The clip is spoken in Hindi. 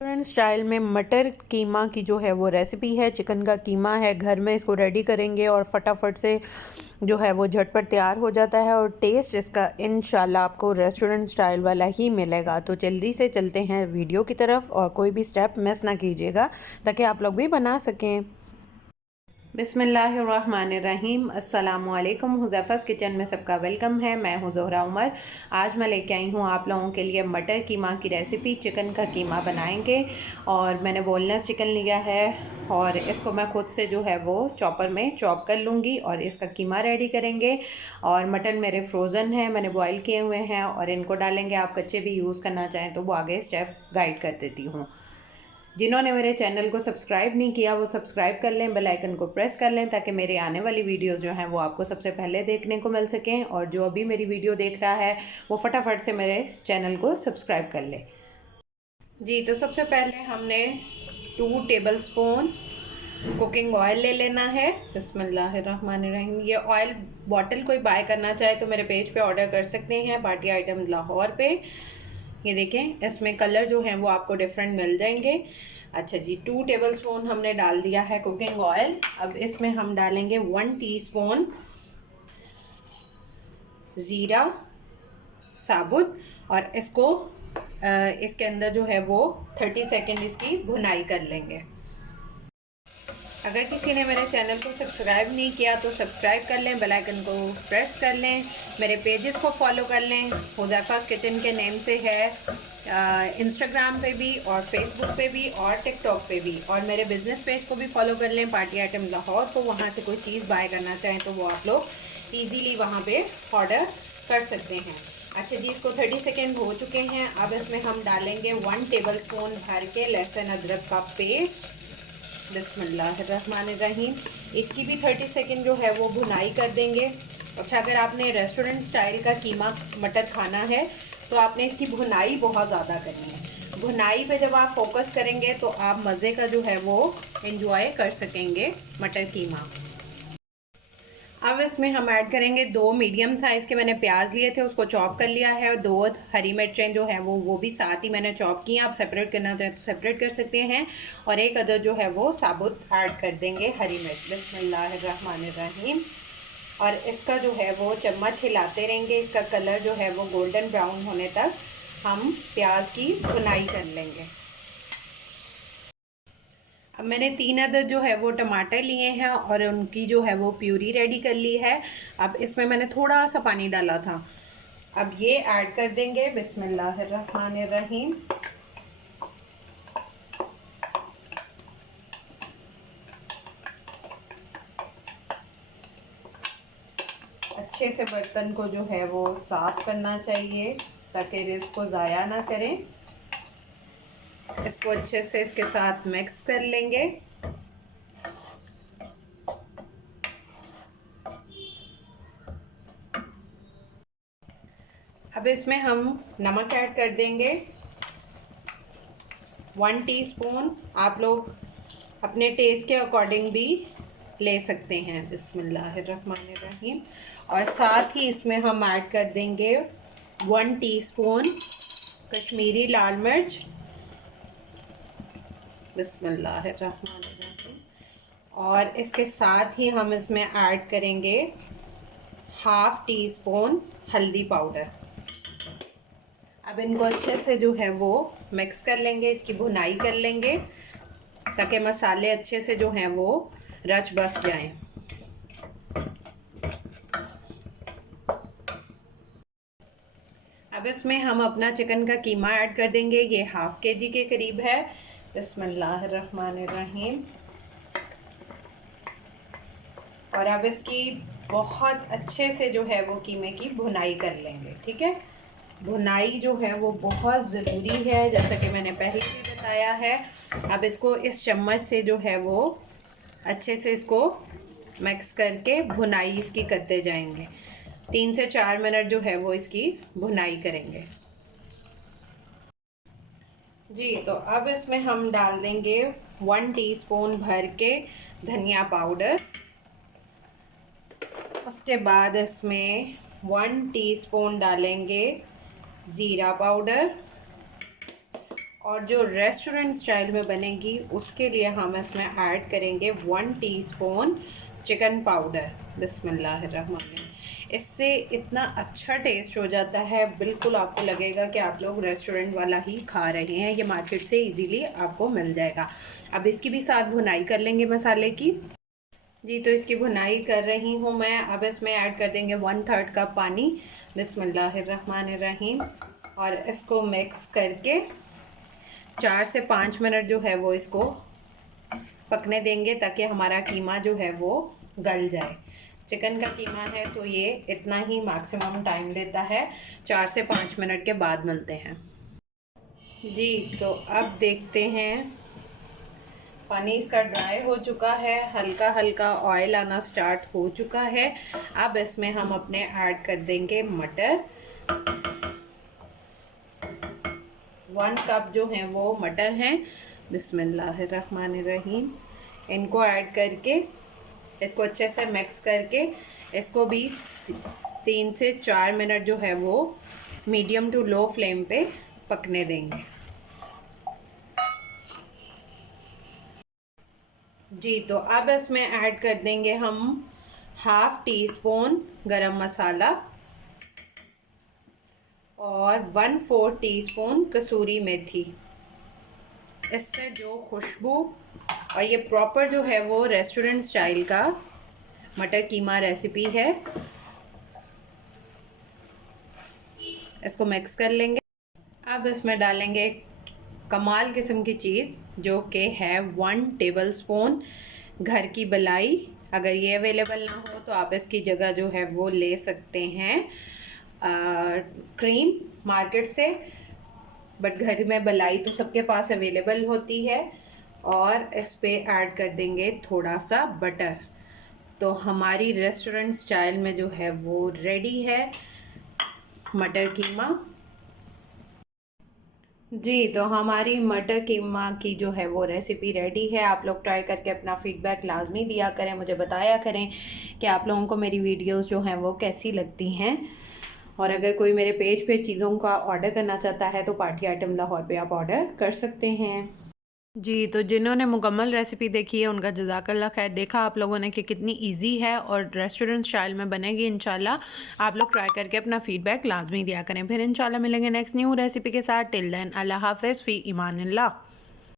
रेस्टोरेंट स्टाइल में मटर कीमा की जो है वो रेसिपी है। चिकन का कीमा है, घर में इसको रेडी करेंगे और फटाफट से जो है वो झटपट तैयार हो जाता है और टेस्ट इसका इंशाल्लाह आपको रेस्टोरेंट स्टाइल वाला ही मिलेगा। तो जल्दी से चलते हैं वीडियो की तरफ और कोई भी स्टेप मिस ना कीजिएगा ताकि आप लोग भी बना सकें। बिस्मिल्लाहिर्रहमानिर्रहीम। अस्सलामुअलैकुम। हुज़ैफ़ा's किचन में सबका वेलकम है। मैं हूँ ज़ोहरा उमर। आज मैं लेके आई हूँ आप लोगों के लिए मटर कीमा की रेसिपी। चिकन का कीमा बनाएंगे और मैंने बोनलेस चिकन लिया है और इसको मैं खुद से जो है वो चॉपर में चॉप कर लूँगी और इसका कीमा रेडी करेंगे। और मटन मेरे फ्रोज़न है, मैंने बॉईल किए हुए हैं और इनको डालेंगे। आप कच्चे भी यूज़ करना चाहें तो वो आगे स्टेप गाइड कर देती हूँ। जिन्होंने मेरे चैनल को सब्सक्राइब नहीं किया वो सब्सक्राइब कर लें, बेल आइकन को प्रेस कर लें ताकि मेरे आने वाली वीडियोस जो हैं वो आपको सबसे पहले देखने को मिल सकें। और जो अभी मेरी वीडियो देख रहा है वो फटाफट से मेरे चैनल को सब्सक्राइब कर ले। जी, तो सबसे पहले हमने 2 टेबल स्पून कुकिंग ऑयल ले लेना है। बिस्मिल्लाहिर्रहमानिर्रहीम। ये ऑयल बॉटल कोई बाय करना चाहे तो मेरे पेज पे ऑर्डर कर सकते हैं, पार्टी आइटम लाहौर पे। ये देखें, इसमें कलर जो हैं वो आपको डिफरेंट मिल जाएंगे। अच्छा जी, 2 टेबल स्पून हमने डाल दिया है कुकिंग ऑयल। अब इसमें हम डालेंगे 1 टीस्पून ज़ीरा साबुत और इसको इसके अंदर जो है वो 30 सेकेंड इसकी भुनाई कर लेंगे। अगर किसी ने मेरे चैनल को सब्सक्राइब नहीं किया तो सब्सक्राइब कर लें, बेल आइकन को प्रेस कर लें, मेरे पेजेस को फॉलो कर लें। हुज़ैफ़ा's किचन के नेम से है इंस्टाग्राम पे भी और फेसबुक पे भी और टिकटॉक पे भी। और मेरे बिज़नेस पेज को भी फॉलो कर लें, पार्टी आइटम लाहौर। तो वहाँ से कोई चीज़ बाय करना चाहें तो वो आप लोग ईज़िली वहाँ पे ऑर्डर कर सकते हैं। अच्छा जी, इसको 30 सेकेंड हो चुके हैं। अब इसमें हम डालेंगे 1 टेबल स्पून भर के लहसुन अदरक का पेस्ट। बिस्मिल्लाहिर्रहमानिर्रहीम। इसकी भी 30 सेकेंड जो है वो भुनाई कर देंगे। अच्छा, अगर आपने रेस्टोरेंट स्टाइल का कीमा मटर खाना है तो आपने इसकी भुनाई बहुत ज़्यादा करनी है। भुनाई पे जब आप फोकस करेंगे तो आप मज़े का जो है वो एंजॉय कर सकेंगे मटर कीमा। अब इसमें हम ऐड करेंगे 2 मीडियम साइज़ के मैंने प्याज लिए थे, उसको चॉप कर लिया है। और 2 हरी मिर्चें जो है वो भी साथ ही मैंने चॉप की हैं। आप सेपरेट करना चाहें तो सेपरेट कर सकते हैं। और 1 अदर जो है वो साबुत ऐड कर देंगे हरी मिर्च। बिस्मिल्लाहिर्रहमानिर्रहीम। और इसका जो है वो चम्मच हिलाते रहेंगे। इसका कलर जो है वो गोल्डन ब्राउन होने तक हम प्याज की भुनाई कर लेंगे। अब मैंने 3 अदर जो है वो टमाटर लिए हैं और उनकी जो है वो प्यूरी रेडी कर ली है। अब इसमें मैंने थोड़ा सा पानी डाला था, अब ये ऐड कर देंगे। बिस्मिल्लाहिर्रहमानिर्रहीम। अच्छे से बर्तन को जो है वो साफ़ करना चाहिए ताकि इसको ज़ाया ना करें। इसको अच्छे से इसके साथ मिक्स कर लेंगे। अब इसमें हम नमक ऐड कर देंगे 1 टीस्पून। आप लोग अपने टेस्ट के अकॉर्डिंग भी ले सकते हैं। बिस्मिल्लाहिर्रहमानिर्रहीम। और साथ ही इसमें हम ऐड कर देंगे 1 टीस्पून कश्मीरी लाल मिर्च। बिस्मिल्लाहिर्रहमानिर्रहीम। और इसके साथ ही हम इसमें ऐड करेंगे 1/2 टीस्पून हल्दी पाउडर। अब इनको अच्छे से जो है वो मिक्स कर लेंगे, इसकी भुनाई कर लेंगे ताकि मसाले अच्छे से जो हैं वो रच बस जाएं। अब इसमें हम अपना चिकन का कीमा ऐड कर देंगे। ये 1/2 kg के करीब है। बिस्मिल्लाहिर्रहमानिर्रहीम। और अब इसकी बहुत अच्छे से जो है वो कीमे की भुनाई कर लेंगे। ठीक है, भुनाई जो है वो बहुत ज़रूरी है जैसा कि मैंने पहले भी बताया है। अब इसको इस चम्मच से जो है वो अच्छे से इसको मिक्स करके भुनाई इसकी करते जाएंगे। 3 से 4 मिनट जो है वो इसकी भुनाई करेंगे। जी, तो अब इसमें हम डाल देंगे 1 टीस्पून भर के धनिया पाउडर। उसके बाद इसमें 1 टीस्पून डालेंगे ज़ीरा पाउडर और जो रेस्टोरेंट स्टाइल में बनेगी उसके लिए हम इसमें ऐड करेंगे 1 टीस्पून चिकन पाउडर। बिस्मिल्लाहिर्रहमानिर्रहीम। इससे इतना अच्छा टेस्ट हो जाता है, बिल्कुल आपको लगेगा कि आप लोग रेस्टोरेंट वाला ही खा रहे हैं। ये मार्केट से इजीली आपको मिल जाएगा। अब इसकी भी साथ भुनाई कर लेंगे मसाले की। जी, तो इसकी भुनाई कर रही हूँ मैं। अब इसमें ऐड कर देंगे 1/3 कप पानी। बिस्मिल्लाहिर्रहमानिर्रहीम। और इसको मिक्स करके 4 से 5 मिनट जो है वो इसको पकने देंगे, ताकि हमारा कीमा जो है वो गल जाए। चिकन का कीमा है तो ये इतना ही मैक्सिमम टाइम लेता है। 4 से 5 मिनट के बाद मिलते हैं। जी, तो अब देखते हैं, पानी इसका ड्राई हो चुका है, हल्का हल्का ऑयल आना स्टार्ट हो चुका है। अब इसमें हम अपने ऐड कर देंगे मटर। 1 कप जो है वो मटर हैं। बिस्मिल्लाहिर्रहमानिर्रहीम। इनको ऐड करके इसको अच्छे से मिक्स करके इसको भी 3 से 4 मिनट जो है वो मीडियम टू लो फ्लेम पे पकने देंगे। जी, तो अब इसमें ऐड कर देंगे हम 1/2 टीस्पून गरम मसाला और 1/4 टीस्पून कसूरी मेथी। इससे जो खुशबू और ये प्रॉपर जो है वो रेस्टोरेंट स्टाइल का मटर कीमा रेसिपी है। इसको मिक्स कर लेंगे। अब इसमें डालेंगे कमाल किस्म की चीज़, जो कि है 1 टेबलस्पून घर की बलाई। अगर ये अवेलेबल ना हो तो आप इसकी जगह जो है वो ले सकते हैं क्रीम मार्केट से, बट घर में बलाई तो सबके पास अवेलेबल होती है। और इस पे ऐड कर देंगे थोड़ा सा बटर। तो हमारी रेस्टोरेंट स्टाइल में जो है वो रेडी है मटर कीमा। जी, तो हमारी मटर कीमा की जो है वो रेसिपी रेडी है। आप लोग ट्राई करके अपना फ़ीडबैक लाजमी दिया करें, मुझे बताया करें कि आप लोगों को मेरी वीडियोस जो हैं वो कैसी लगती हैं। और अगर कोई मेरे पेज पे चीज़ों का ऑर्डर करना चाहता है तो पार्टी आइटम लाहौर पे आप ऑर्डर कर सकते हैं। जी, तो जिन्होंने मुकम्मल रेसिपी देखी है उनका जज़ाकल्लाह खैर। देखा आप लोगों ने कि कितनी इजी है और रेस्टोरेंट स्टाइल में बनेगी इंशाल्लाह। आप लोग ट्राई करके अपना फ़ीडबैक लाजमी दिया करें। फिर इंशाल्लाह मिलेंगे नेक्स्ट न्यू रेसिपी के साथ। टिल देन अल्लाह हाफ़िज़ फ़ी ईमानिल्लाह।